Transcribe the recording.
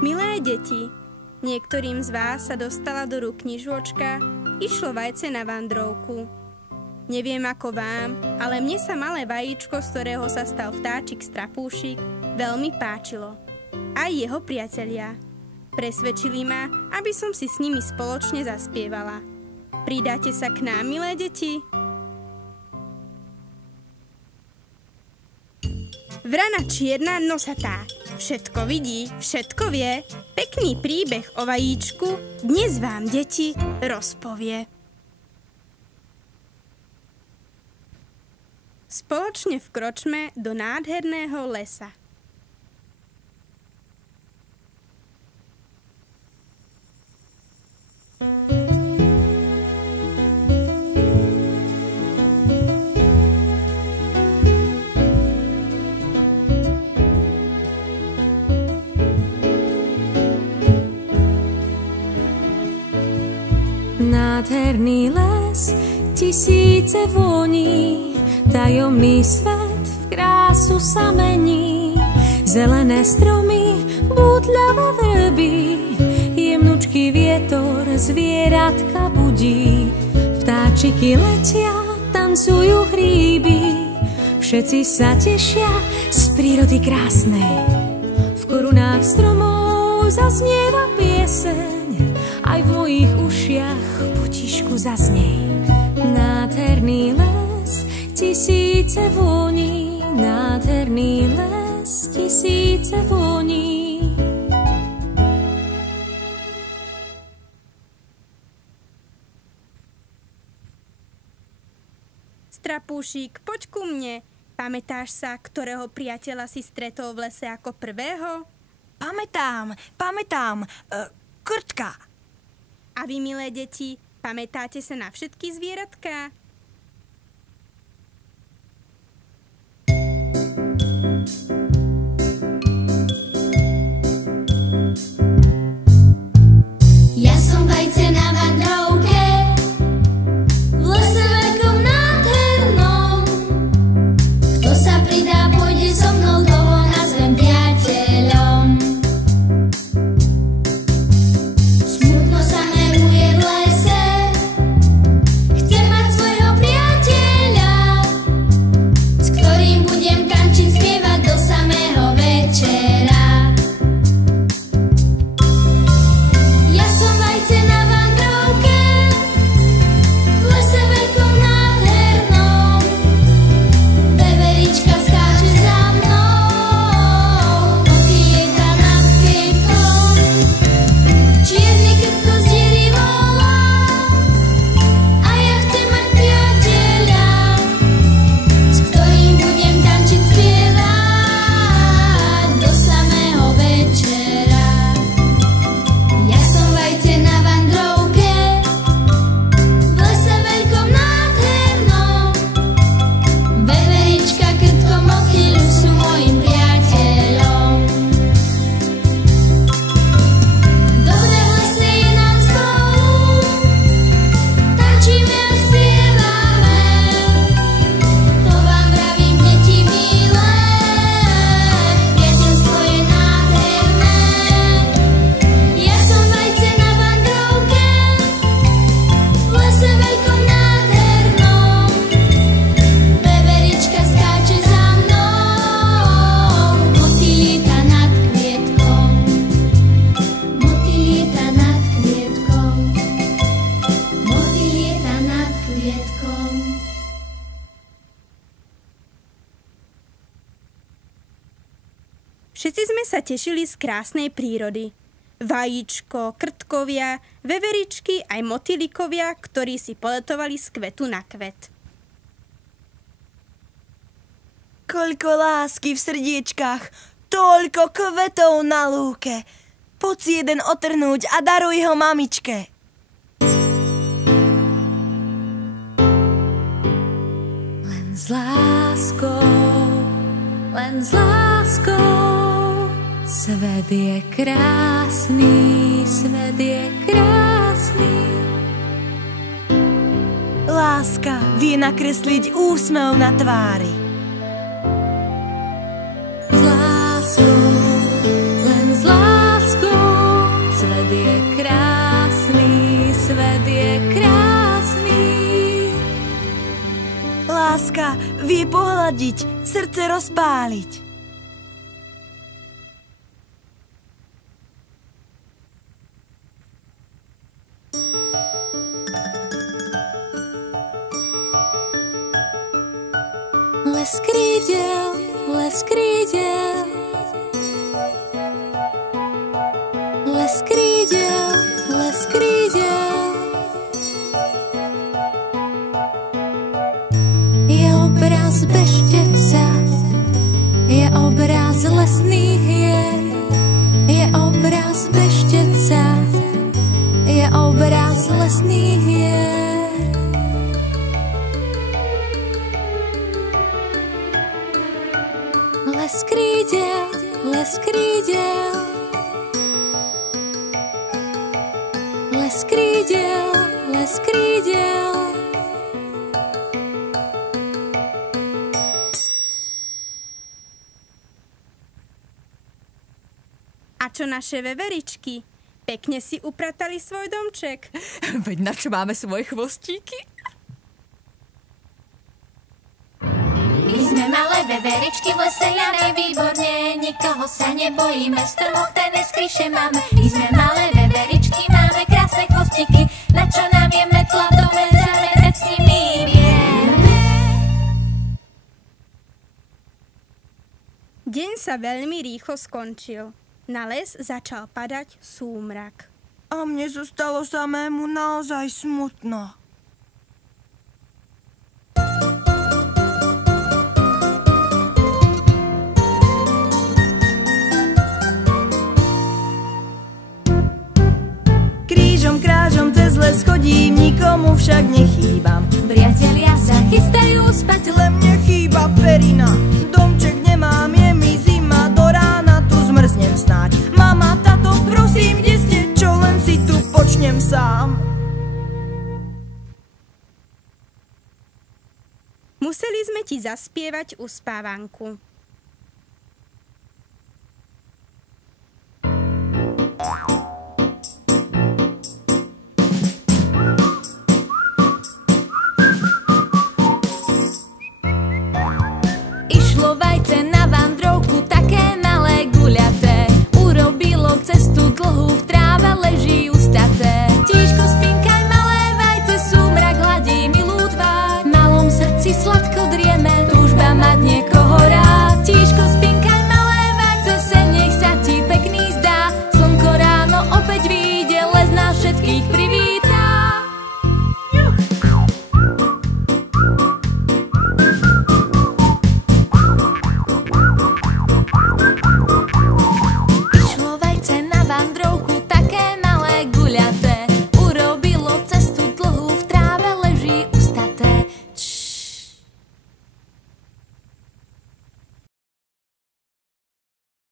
Milé deti, niektorým z vás sa dostala do rúk knižôčka Išlo vajce na vandrovku. Neviem ako vám, ale mne sa malé vajíčko, z ktorého sa stal vtáčik Strapúšik, veľmi páčilo. Aj jeho priatelia. Presvedčili ma, aby som si s nimi spoločne zaspievala. Pridáte sa k nám, milé deti? Vrana čierna nosatá, všetko vidí, všetko vie, pekný príbeh o vajíčku dnes vám, deti, rozpovie. Spoločne vkročme do nádherného lesa. Nádherný les, tisíce voní, tajomný svet v krásu sa mení. Zelené stromy, bútľavé vrby, jemnučký vietor zvieratka budí. Vtáčiky letia, tancujú hríby, všetci sa tešia z prírody krásnej. V korunách stromov zaznieva pieseň, aj v mojich ušiach potišku zaznej. Nádherný les, tisíce voní, nádherný les, tisíce voní. Strapúšik, poď ku mne. Pamätáš sa, ktorého priateľa si stretol v lese ako prvého? Pamätám, Krtka. A vy, milé deti, pamätáte sa na všetky zvieratká? Ja som vajce na vandrovke, v lese veľkom nádhernom. Kto sa pridá, pôjde so mnou, toho nazvem priateľom. Smutno sa meruje v lese, chce mať svojho priateľa, s ktorým budem tančiť, spievať do samého večera. Ja som vajce na vandrovke, v lese veľkom nádhernom. Veverička skáče za mnou, motýlieta nad kvietkom. Čierny krtko z diery volá, a ja chcem mať priateľa, s ktorým budem tančiť, spievať do samého večera. Ja som vajce na vandrovke, v lese veľkom nádhernom. Veverička, krtko, motýľ sú mojim priateľom. Dobre v lese je nám spolu, tančíme a spievame. To vám vravím, deti milé, priateľstvo je nádherné. Ja som vajce na vandrovke, v lese veľkom nádhernom. Veverička skáče za mnou, motýlieta nad kvietkom. Motýlieta nad kvietkom. Motýlieta nad kvietkom. Všetci sme sa tešili z krásnej prírody. Vajíčko, krtkovia, veveričky aj motýlikovia, ktorí si poletovali z kvetu na kvet. Koľko lásky v srdiečkách, toľko kvetov na lúke. Poď si jeden otrhnúť a daruj ho mamičke. Len s láskou, svet je krásny, svet je krásny. Láska vie nakresliť úsmev na tvári. S láskou, len s láskou, láska vie pohľadiť, srdce rozpáliť. Les krídel, les krídel, les krídel, les krídel. Je obraz bešteca, je obraz lesných hier, je obraz bešteca, je obraz lesných hier. Les krídel, les krídel, les krídel, les krídel. A čo naše veveričky? Pekne si upratali svoj domček. Veď na čo máme svoje chvostíky? My sme malé veveričky v lese, Janej, výborne, nikoho sa nebojíme, v stromoch tajné skryše máme. My sme malé veveričky, máme krásne chvostíky, na čo nám je metla, dome zametať s nimi vieme. Deň sa veľmi rýchlo skončil. Na les začal padať súmrak. A mne zostalo samému naozaj smutno. Krížom, krážom cez les chodím, nikomu však nechýbam. Priatelia sa chystajú spať, Len mne chýba perina, domček nemám, je mi zima, do rána tu zmrznem snáď. Mama, tato, prosím, kde ste, čo len si tu počnem sám. Museli sme ti zaspievať uspávanku. išlo